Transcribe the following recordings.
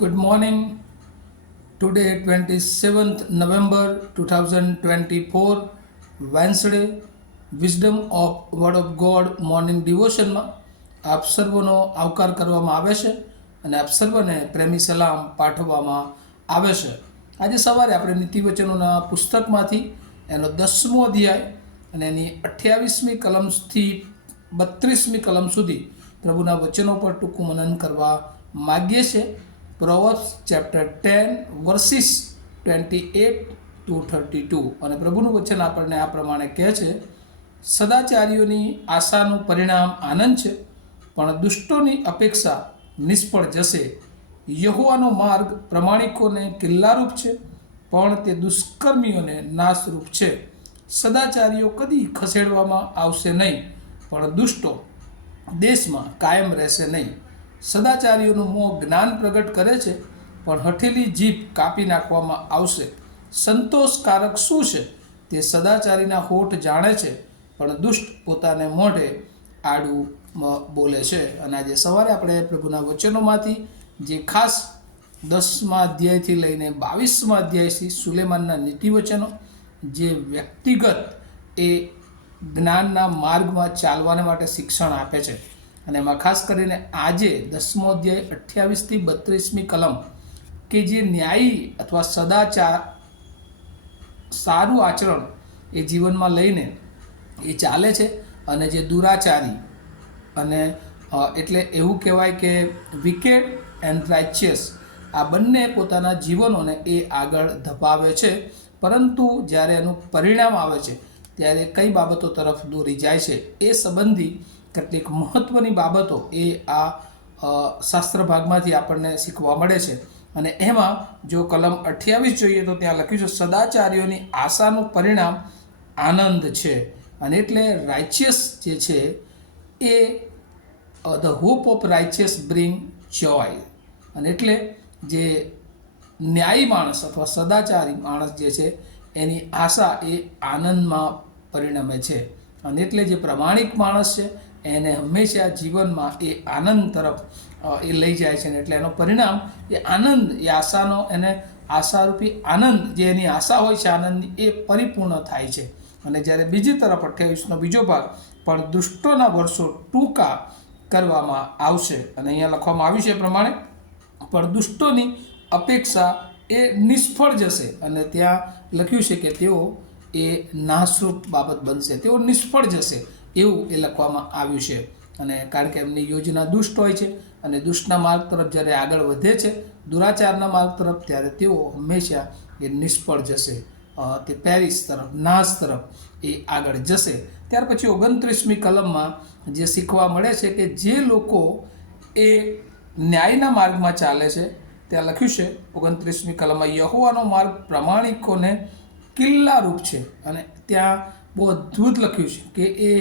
Good morning. Today, 27th November 2024, Wednesday, Wisdom of Word of God morning ડિવોશનમાં આપ સર્વનો આવકાર કરવામાં આવે છે અને આપ સર્વને પ્રેમી સલામ પાઠવવામાં આવે છે. આજે સવારે આપણે નીતિવચનોના પુસ્તકમાંથી એનો 10મો અધ્યાય અને એની 28મી કલમથી 32મી કલમ સુધી પ્રભુના વચનો પર ટૂંકું મનન કરવા માગીએ છીએ. Proverbs chapter 10 verses 28 to 32 અને પ્રભુનું વચન આપણને આ પ્રમાણે કહે છે, સદાચારીઓની આશાનું પરિણામ આનંદ છે, પણ દુષ્ટોની અપેક્ષા નિષ્ફળ જશે. યહોવાનો માર્ગ પ્રમાણિકોને કિલ્લારૂપ છે, પણ તે દુષ્કર્મીઓને નાશરૂપ છે. સદાચારીઓ કદી ખસેડવામાં આવશે નહીં, પણ દુષ્ટો દેશમાં કાયમ રહેશે નહીં. સદાચારીઓનું મોં જ્ઞાન પ્રગટ કરે છે, પણ હઠેલી જીભ કાપી નાખવામાં આવશે. સંતોષકારક શું છે તે સદાચારીના હોઠ જાણે છે, પણ દુષ્ટ પોતાને મોઢે આડું બોલે છે. અને આજે સવારે આપણે પ્રભુના વચનોમાંથી જે ખાસ 10મા અધ્યાયથી લઈને 22મા અધ્યાયથી સુલેમાનના નીતિવચનો જે વ્યક્તિગત એ જ્ઞાનના માર્ગમાં ચાલવાને માટે શિક્ષણ આપે છે. અને એમાં ખાસ કરીને આજે 10મો અધ્યાય 28થી 32મી કલમ કે જે ન્યાયી અથવા સદાચાર સારું આચરણ એ જીવનમાં લઈને એ ચાલે છે, અને જે દુરાચારી અને એટલે એવું કહેવાય કે વિકેડ એન્ડ રાઇચિયસ આ બંને પોતાના જીવનોને એ આગળ ધપાવે છે, પરંતુ જ્યારે એનું પરિણામ આવે છે ત્યારે કઈ બાબતો તરફ દોરી જાય છે એ સંબંધી કેટલીક મહત્ત્વની બાબતો એ આ શાસ્ત્ર ભાગમાંથી આપણને શીખવા મળે છે. અને એમાં જો કલમ 28 જોઈએ તો ત્યાં લખ્યું છે, સદાચારીઓની આશાનું પરિણામ આનંદ છે. અને એટલે રાઇચિયસ જે છે એ ધ હોપ ઓફ રાઇચિયસ બ્રિંગ જોય. અને એટલે જે ન્યાયી માણસ અથવા સદાચારી માણસ જે છે એની આશા એ આનંદમાં પરિણમે છે. અને એટલે જે પ્રમાણિક માણસ છે એને હંમેશા જીવનમાં એ આનંદ તરફ એ લઈ જાય છે. એટલે એનો પરિણામ એ આનંદ, એ આશાનો એને આશારૂપી આનંદ જે એની આશા હોય છે આનંદની એ પરિપૂર્ણ થાય છે. અને જ્યારે બીજી તરફ 28નો બીજો ભાગ, પણ દુષ્ટોના વર્ષો ટૂંકા કરવામાં આવશે. અને અહીંયા લખવામાં આવ્યું છે એ પ્રમાણે, પણ દુષ્ટોની અપેક્ષા એ નિષ્ફળ જશે. અને ત્યાં લખ્યું છે કે તેઓ એ નાશરૂપ બાબત બનશે, તેઓ નિષ્ફળ જશે એવું એ લખવામાં આવ્યું છે. અને કારણ કે એમની યોજના દુષ્ટ હોય છે, અને દુષ્ટના માર્ગ તરફ જ્યારે આગળ વધે છે, દુરાચારના માર્ગ તરફ, ત્યારે તેઓ હંમેશા એ નિષ્ફળ જશે, તે પેરિસ તરફ, નાશ તરફ એ આગળ જશે. ત્યાર પછી 29મી કલમમાં જે શીખવા મળે છે કે જે લોકો એ ન્યાયના માર્ગમાં ચાલે છે, ત્યાં લખ્યું છે 29મી કલમમાં, યહોવાનો માર્ગ પ્રમાણિકોને કિલ્લારૂપ છે. અને ત્યાં બહુ અદ્ભુત લખ્યું છે કે એ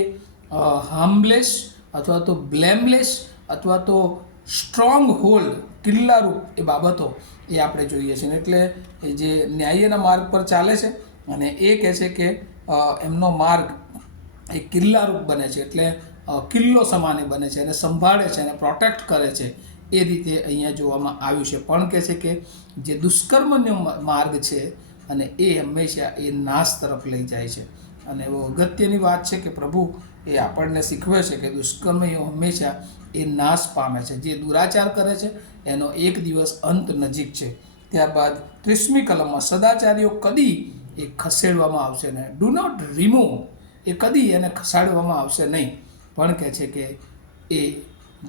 હાર્મલેસ અથવા તો બ્લેમલેસ અથવા તો સ્ટ્રોંગ હોલ્ડ, કિલ્લારૂપ એ બાબતો એ આપણે જોઈએ છીએ. એટલે એ જે ન્યાયના માર્ગ પર ચાલે છે અને એ કહે છે કે એમનો માર્ગ એ કિલ્લારૂપ બને છે, એટલે કિલ્લો સમાને બને છે, અને સંભાળે છે અને પ્રોટેક્ટ કરે છે. એ રીતે અહીંયા જોવામાં આવ્યું છે. પણ કહે છે કે જે દુષ્કર્મનો માર્ગ છે અને એ હંમેશા એ નાશ તરફ લઈ જાય છે. અને એવો અગત્યની વાત છે કે પ્રભુ એ આપણને શીખવે છે કે દુષ્કર્મીઓ હંમેશા એ નાશ પામે છે. જે દુરાચાર કરે છે એનો એક દિવસ અંત નજીક છે. ત્યારબાદ 30મી કલમમાં, સદાચારીઓ કદી એ ખસેડવામાં આવશે નહીં. ડુ નોટ રિમૂવ, એ કદી એને ખસાડવામાં આવશે નહીં. પણ કહે છે કે એ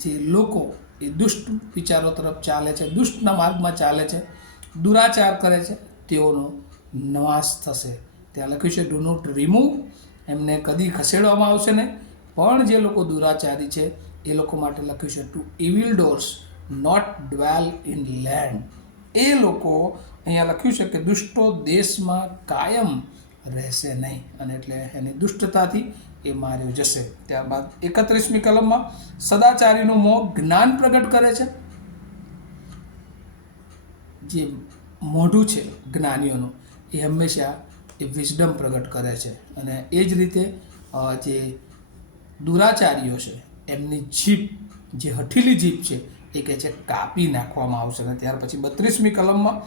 જે લોકો એ દુષ્ટ વિચારો તરફ ચાલે છે, દુષ્ટના માર્ગમાં ચાલે છે, દુરાચાર કરે છે, તેઓનો નાશ થશે. ત્યાં લખ્યું છે ડુ નોટ રિમૂવ, એમને કદી ખસેડવામાં આવશે નહીં. પણ જે લોકો દુરાચારી છે એ લોકો માટે લખ્યું છે to evil doers not dwell in land. એ લોકો અહીંયા લખ્યું છે કે દુષ્ટો દેશમાં કાયમ રહેશે નહીં. અને એટલે એની દુષ્ટતાથી એ માર્યો જશે. ત્યારબાદ 31મી કલમમાં, સદાચારીનું મોં જ્ઞાન પ્રગટ કરે છે. જે મોઢું છે જ્ઞાનીઓનું એ હંમેશા એ વિઝડમ પ્રગટ કરે છે. અને એ જ રીતે જે દુરાચારીઓ છે એમની જીભ, જે હઠીલી જીભ છે એ કહે છે કાપી નાખવામાં આવશે. અને ત્યાર પછી 32મી કલમમાં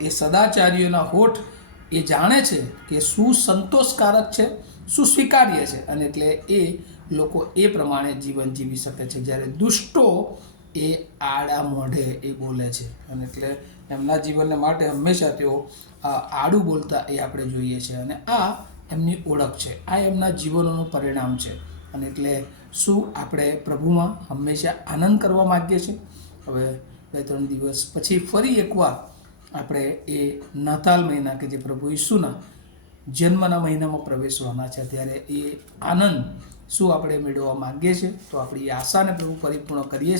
એ સદાચારીઓના હોઠ એ જાણે છે કે શું સંતોષકારક છે, શું સ્વીકાર્ય છે, અને એટલે એ લોકો એ પ્રમાણે જીવન જીવી શકે છે. જ્યારે દુષ્ટો એ આડા મોઢે એ બોલે છે, અને એટલે એમના જીવનને માટે હંમેશા તેઓ આડું બોલતા એ આપણે જોઈએ છીએ. અને આ એમની ઓળખ છે, આ એમના જીવનોનું પરિણામ છે. અને એટલે શું આપણે પ્રભુમાં હંમેશા આનંદ કરવા માગીએ છીએ? હવે 2-3 દિવસ પછી ફરી એકવાર આપણે એ નાતાલ મહિના કે જે પ્રભુ ઈસુના જન્મના મહિનામાં પ્રવેશવાના છે, ત્યારે એ આનંદ શું આપણે મેળવવા માગીએ છીએ? તો આપણી આશાને પ્રભુ પરિપૂર્ણ કરી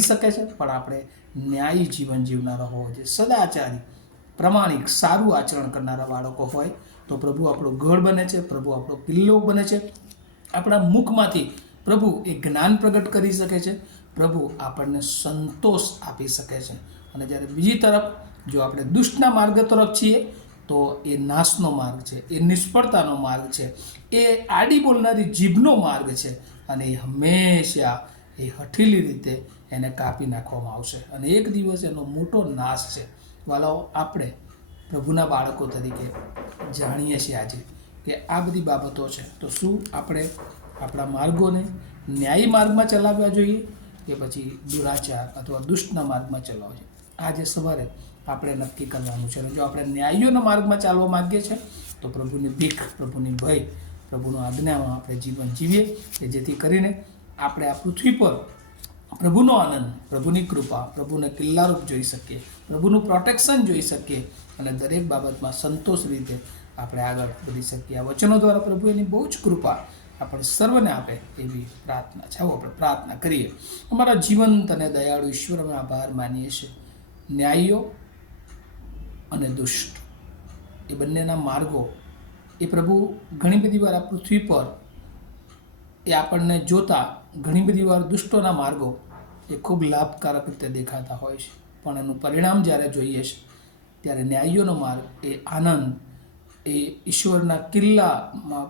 શકે છે, પણ આપણે ન્યાયી જીવન જીવનારા હોવા જોઈએ, સદાચારી, પ્રમાણિક, સારું આચરણ કરનારા બાળકો હોય તો પ્રભુ આપણો ગઢ બને છે, પ્રભુ આપણો કિલ્લો બને છે. આપણા મુખમાંથી પ્રભુ એ જ્ઞાન પ્રગટ કરી શકે છે, પ્રભુ આપણને સંતોષ આપી શકે છે. અને જ્યારે બીજી તરફ જો આપણે દુષ્ટના માર્ગ તરફ છીએ તો એ નાશનો માર્ગ છે, એ નિષ્ફળતાનો માર્ગ છે, એ આડી બોલનારી જીભનો માર્ગ છે, અને એ હંમેશા એ હઠીલી રીતે એને કાપી નાખવામાં આવશે, અને એક દિવસ એનો મોટો નાશ છે. વાલાઓ, આપણે પ્રભુના બાળકો તરીકે જાણીએ છીએ આજે કે આ બધી બાબતો છે, તો શું આપણે આપણા માર્ગોને ન્યાયી માર્ગમાં ચલાવવા જોઈએ કે પછી દુરાચાર અથવા દુષ્ટના માર્ગમાં ચલાવવા જોઈએ? આજે સવારે આપણે નક્કી કરવાનું છે. અને જો આપણે ન્યાયીઓના માર્ગમાં ચાલવા માગીએ છીએ તો પ્રભુની ભીખ, પ્રભુની ભય, પ્રભુનો આજ્ઞામાં આપણે જીવન જીવીએ કે જેથી કરીને આપણે આ પૃથ્વી પર પ્રભુનો આનંદ, પ્રભુની કૃપા, પ્રભુને કિલ્લારૂપ જોઈ શકીએ, પ્રભુનું પ્રોટેક્શન જોઈ શકીએ, અને દરેક બાબતમાં સંતોષ રીતે આપણે આગળ વધી શકીએ. આ વચનો દ્વારા પ્રભુ એની બહુ જ કૃપા આપણે સર્વને આપે એવી પ્રાર્થના છે. આવો આપણે પ્રાર્થના કરીએ. અમારા જીવંત અને દયાળુ ઈશ્વર, અમે આભાર માનીએ છીએ. ન્યાયીઓ અને દુષ્ટ એ બંનેના માર્ગો એ પ્રભુ ઘણી બધી વાર આ પૃથ્વી પર એ આપણને જોતા ઘણી બધી વાર દુષ્ટોના માર્ગો એ ખૂબ લાભકારક રીતે દેખાતા હોય છે, પણ એનું પરિણામ જ્યારે જોઈએ છે ત્યારે ન્યાયીઓનો માર્ગ એ આનંદ, એ ઈશ્વરના કિલ્લામાં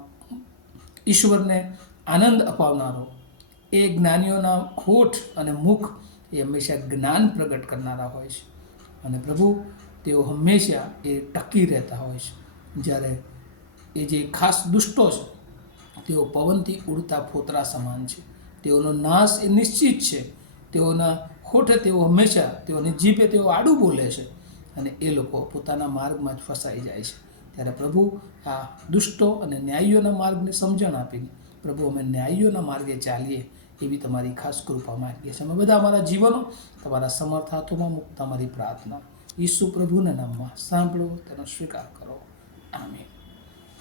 ઈશ્વરને આનંદ અપાવનારો, એ જ્ઞાનીઓના હોઠ અને મુખ એ હંમેશા જ્ઞાન પ્રગટ કરનારા હોય છે. અને પ્રભુ તેઓ હંમેશા એ ટકી રહેતા હોય છે. જ્યારે એ જે ખાસ દુષ્ટો છે તેઓ પવનથી ઉડતા ફોતરા સમાન છે, તેઓનો નાશ એ નિશ્ચિત છે. તેઓના હોઠે તેઓ હંમેશા, તેઓની જીભે તેઓ આડું બોલે છે, અને એ લોકો પોતાના માર્ગમાં જ ફસાઈ જાય છે. ત્યારે પ્રભુ આ દુષ્ટો અને ન્યાયીઓના માર્ગને સમજણ આપીને પ્રભુ અમે ન્યાયીઓના માર્ગે ચાલીએ એવી તમારી ખાસ કૃપા માગીએ છીએ. અમે બધા અમારા જીવનો તમારા સમર્થ હાથોમાં મૂકતા અમારી પ્રાર્થના ઈસુ પ્રભુના નામમાં સાંભળો, તેનો સ્વીકાર કરો. આમીન.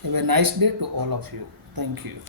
Have a nice day to all of you. Thank you.